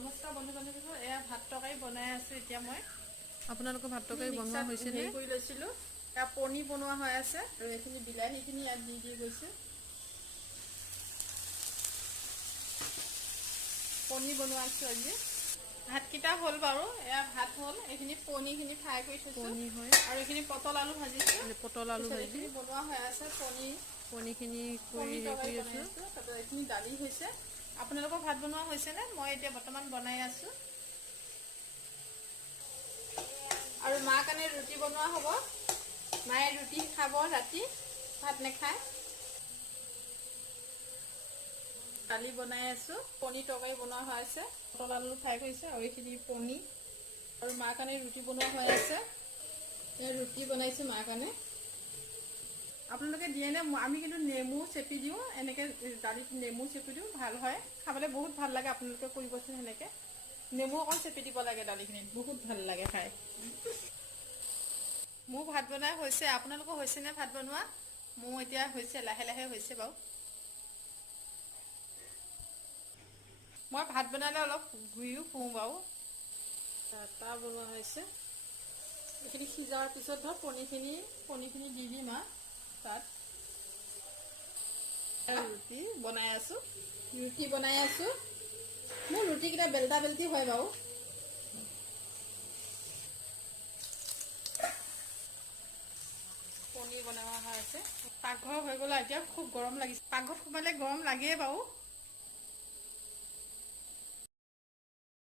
নমস্কাৰ বন্ধু বান্ধৱীসকল, এয়া ভাত তৰকাৰী বনাই আছোঁ। এতিয়া মই আপোনালোকৰ ভাত তৰকাৰী বনোৱা হৈছে নে? কৰি লৈছিলোঁ। এয়া পনীৰ বনোৱা হৈ আছে আৰু এইখিনি বিলাহীখিনি ইয়াত দি গৈছোঁ। পনীৰ বনোৱাইছোঁ আজি। ভাতকেইটা হ'ল বাৰু, এয়া ভাত হ'ল। এইখিনি পনীৰখিনি ফ্ৰাই কৰি থৈছোঁ পনীৰ হয় আৰু এইখিনি পটল আলু ভাজিছোঁ। পটল আলু পিছত ভাজি এইখিনি বনোৱা হৈ আছে পনীৰখিনি কৰি পনীৰ হেৰি তৰকাৰী কৰি আছোঁ। বনাই আছোঁ। তাৰপিছত এইখিনি দালি হৈছে। আপোনালোকৰ ভাত বনোৱা হৈছেনে? মই এতিয়া বৰ্তমান বনাই আছোঁ। আৰু মাৰ কাৰণে ৰুটি বনোৱা হ'ব। মায়ে ৰুটি খাব, ৰাতি ভাত নাখায়। দালি বনাই আছোঁ, পনীৰ তৰকাৰী বনোৱা হৈ আছে, পটল আলু ফ্ৰাই কৰিছে আৰু এইখিনি পনীৰ আৰু মাৰ কাৰণে ৰুটি বনোৱা হৈ আছে। ৰুটি বনাইছোঁ মাৰ কাৰণে। আপোনালোকে দিয়েনে? আমি কিন্তু নেমু চেপি দিওঁ, এনেকৈ দালিত নেমু চেপি দিওঁ, ভাল হয় খাবলৈ, বহুত ভাল লাগে। আপোনালোকে কৰিবচোন সেনেকৈ, নেমু অকণ চেপি দিব লাগে দালিখিনিত, বহুত ভাল লাগে খাই। মোৰ ভাত বনাই হৈছে। আপোনালোকৰ হৈছেনে ভাত বনোৱা? মোৰ এতিয়া হৈছে, লাহে লাহে হৈছে বাৰু। মই ভাত বনালে অলপ ঘূৰিও ফুৰোঁ বাৰু। আটা বনোৱা হৈছে। এইখিনি সিজাৰ পিছত ধৰ পনীৰখিনি দি দিম আৰু তাত। ৰুটি বনাই আছোঁ। মোৰ ৰুটিকেইটা বেলটা বেলটি হয় বাৰু। পনীৰ বনোৱা হৈ আছে। পাকঘৰ হৈ গ'ল। এতিয়া খুব গৰম লাগিছে। পাকঘৰত সোমালে গৰম লাগেই বাৰু।